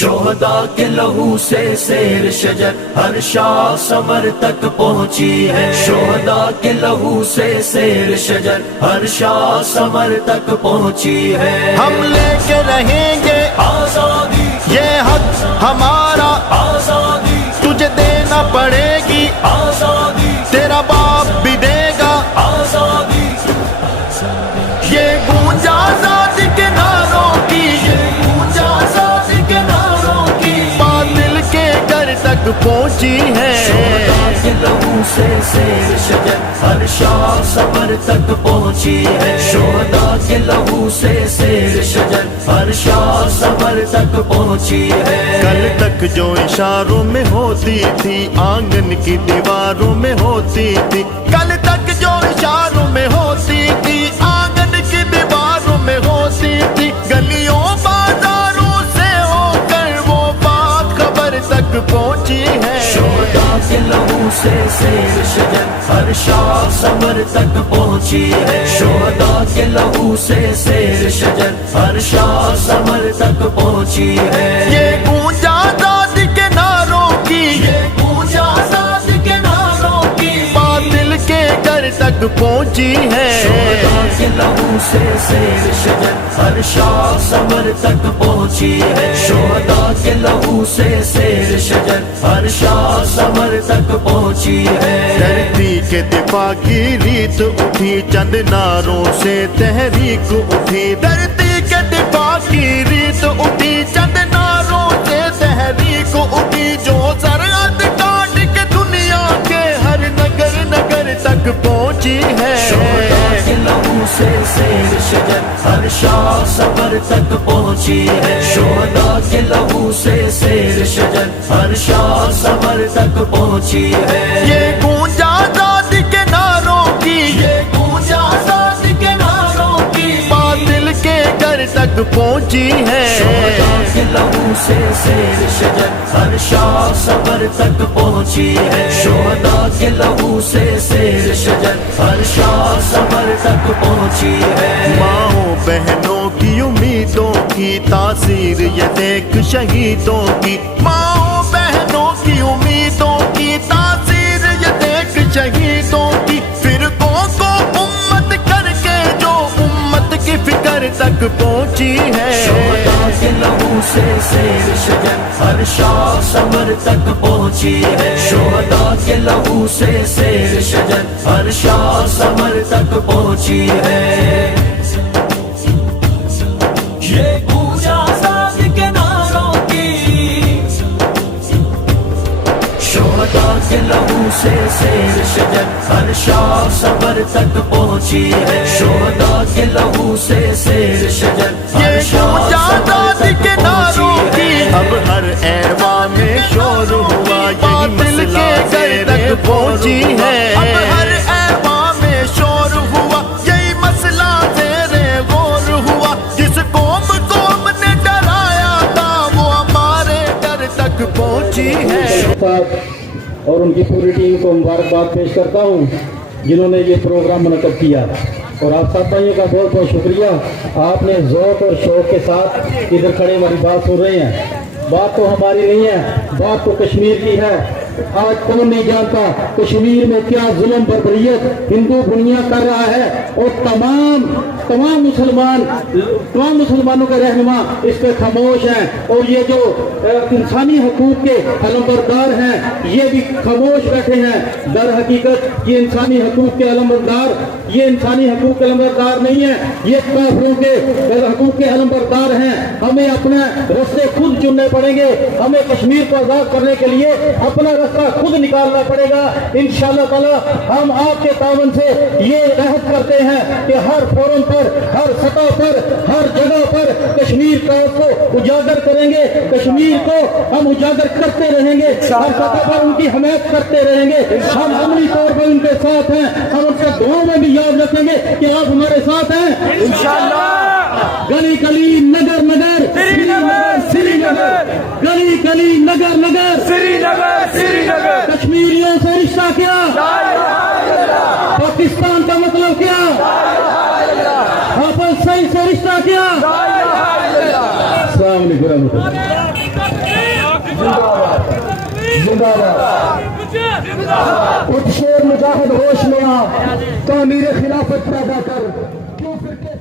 شہداء کے لہو سے سیر شجر ہر شاہ ثمر تک پہنچی ہے، شہداء کے لہو سے سیر شجر ہر شاہ ثمر تک پہنچی ہے۔ ہم لے کے رہیں گے آزادی، یہ حق ہمارا، آزادی، تجھے دینا پڑے گی، آزادی، تیرا باپ بھی دے گا، آزادی، یہ گونج آزادی کے نعروں کی، یہ گونج آزادی کے نعروں کی، باطل کے گھر تک پہنچی ہے۔ شہداء کے لہو سے سیر شجر ہر شاہ ثمر تک پہنچی ہے، شہداء کے لہو سے سیر شجر ہر شاہ ثمر تک پہنچی ہے۔ کل تک جو اشاروں میں ہوتی تھی آنگن کی دیواروں میں ہوتی تھی، کل تک جو اشاروں میں ہوتی تھی آنگن کی دیواروں میں ہوتی تھی، گلیوں بازاروں سے ہو کر وہ بات خبر تک پہنچی ہے۔ شہداء کے لہو سے سیر شجر ہر شاہ ثمر تک پہنچی ہے، شہداء کے لہو سے سیر شجر ہر شاہ ثمر تک پہنچی ہے۔ یہ گونج آزادی کے نعروں کی، یہ گونج آزادی کے نعروں کی، باطل کے گھر تک پہنچی ہے۔ شہداء کے لہو سے سیر شجر ہر شاہ ثمر تک پہنچی ہے، شہداء کے لہو سے سیر شجر ہر شاہ ثمر تک پہنچی ہے۔ دھرتی کے دفاع کی ریت اٹھی چند نعروں سے تحریک اٹھی، دھرتی کے دفاع کی ریت اٹھی چند نعروں سے تحریک اٹھی، جو سرحد کاٹ کے دنیا کے ہر نگر نگر تک پہنچی ہے۔ شہداء کے لہو سے سیر شجر ہر شاہ ثمر تک پہنچی ہے، شہداء کے لہو سے سیر شجر ہر شاہ ثمر تک پہنچی ہے۔ یہ گونج آزادی کے نعروں کی، یہ گونج آزادی کے نعروں کی، باطل کے گھر تک پہنچی ہے۔ شہداء کے لہو سے سیر شجر ہر شاہ ثمر تک پہنچی ہے، شہداء کے لہو سے سیر شجر ہر شاہ ثمر تک پہنچی ہے۔ ماؤں بہنوں کی امیدوں کی تاثیر یہ دیکھ شہیدوں کی، ماؤں بہنوں کی امیدوں کی تاثیر یہ دیکھ شہیدوں کی، فرقوں کو امت کر کے جو امت کی فکر تک پہنچی ہے۔ شہداء کے لہو سے سیر شجر ہر شاہ ثمر تک پہنچی ہے، شہداء کے لہو سے سیر شجر ہر شاہ ثمر تک پہنچی ہے۔ یہ گونج آزادی کے نعروں کی، شہداء کے لہو سے سیر شجر ہر شاہ ثمر تک پہنچی ہے، شہداء کے لہو سے سیر شجر ہر یہ شاہ گونج ثمر آزادی تک کے نعروں پہنچی کی، ہے۔ اب ہر ایوان میں شور ہوا، یہی مسئلہ گھر تک پہنچی ہے۔ اب ہر ایوان میں شور ہوا، یہی مسئلہ زیر غور ہوا، جس قوم نے ڈرایا تھا وہ ہمارے در تک پہنچی ہے۔ صاحب اور ان کی پوری ٹیم کو مبارکباد پیش کرتا ہوں جنہوں نے یہ پروگرام منعقد کیا، اور آپ سب بھائیوں کا بہت بہت شکریہ۔ آپ نے ذوق اور شوق کے ساتھ ادھر کھڑے ہماری بات سن رہے ہیں۔ بات تو ہماری نہیں ہے، بات تو کشمیر کی ہے۔ آج کون نہیں جانتا کشمیر میں کیا ظلم بربریت ہندو دنیا کر رہا ہے، اور تمام مسلمانوں کے رہنما اس پہ خاموش ہیں، اور یہ جو انسانی حقوق کے علمبردار ہیں یہ بھی خاموش بیٹھے ہیں۔ در حقیقت یہ انسانی حقوق کے علمبردار نہیں ہیں، یہ کافروں کے حقوق کے علمبردار ہیں۔ ہمیں اپنے راستے خود چننے پڑیں گے، ہمیں کشمیر کو آزاد کرنے کے لیے اپنا راستہ خود نکالنا پڑے گا۔ انشاءاللہ تعالی ہم آپ کے تعاون سے یہ عہد کرتے ہیں کہ ہر فورم پر، ہر سطح پر، ہر جگہ پر کشمیر کو اجاگر کریں گے، کشمیر کو ہم اجاگر کرتے رہیں گے، ہر سطح پر ان کی حمایت کرتے رہیں گے۔ ہم عملی طور پر ان کے ساتھ ہیں، ہم ان سے دعاؤں میں بھی یاد رکھیں گے کہ آپ ہمارے ساتھ ہیں انشاءاللہ۔ گلی گلی نگر نگر سری نگر، گلی گلی نگر نگر سری نگر، کشمیریوں سے رشتہ کیا، پاکستان کا مطلب کیا، آپس سے رشتہ کیا۔ السلام علیکم ورحمۃ اللہ۔ زندہ باد اٹھ شیر مجاہد ہوش میں آ تعمیر خلافت پیدا کر کیوں فرقے